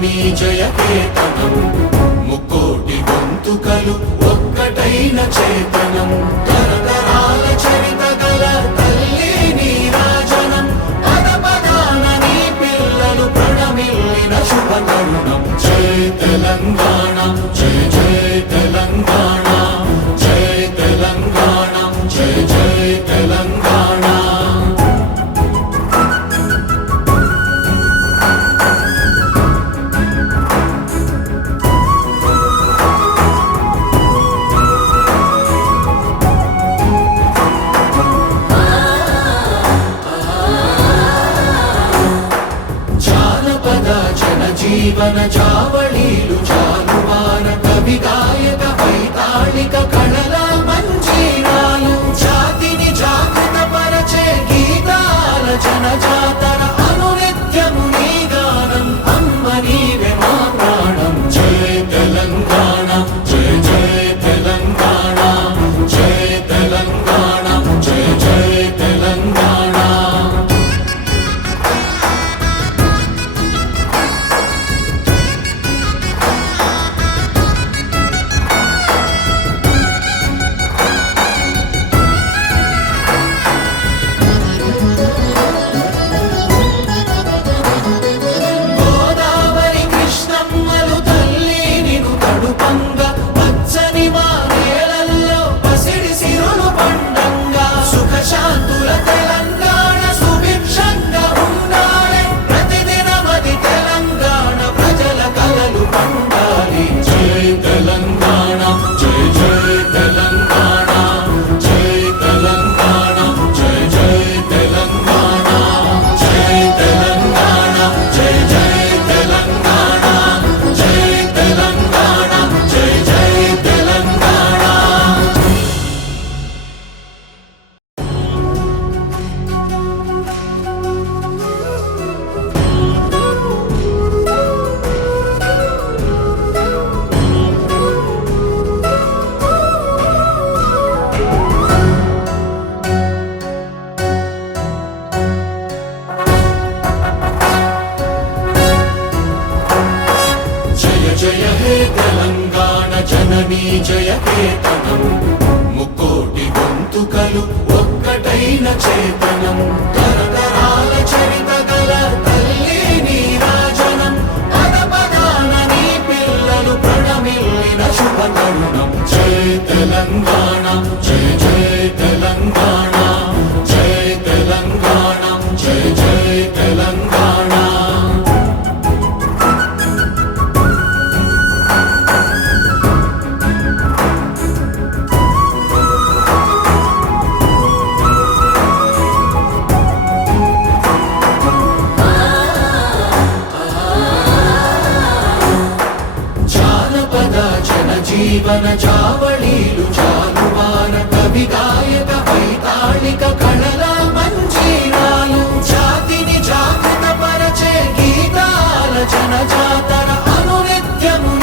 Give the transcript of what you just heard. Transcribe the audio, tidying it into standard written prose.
జననీ జయకేతనం ముక్కోటి గొంతుకలు ఒక్కటైన చేతనం తరతరాల చరిత గల తల్లి నీరాజనం పద పదాన నీ పిల్లలు ప్రణమిల్లిన శుభ తరుణం జయ తెలంగాణ జయ జయ తెలంగాణ జయ తెలంగాణ జయ జయ తెలంగాణ జీవన చావళీలు చాలువార కవి గాయక వైతాళిక కళల మంజీరాలు జాతిని జాగృత పరచే గీతాల జనజాతర అనునిత్యము నీ గానం అమ్మ నీవే మా ప్రాణం జయ తెలంగాణ జయ జయ తెలంగాణ జయ తెలంగాణ జయ జయ తెలంగాణ జననీ జయకేతనం ముక్కోటి గొంతుకలు ఒక్కటైన చేతనం తరతరాల చరిత గల తల్లి నీరాజనం పద పదాన నీ పిల్లలు ప్రణమిల్లిన శుభ తరుణం జయ తెలంగాణ జయ జయ తెలంగాణ జయ తెలంగాణ జయ జయ తెలంగాణ జీవన చావళీలు చాలువార కవి గాయక వైతాళిక కళల మంజీరాలు జాతిని జాగృత పరచే గీతాల జనజాతర అనునిత్యము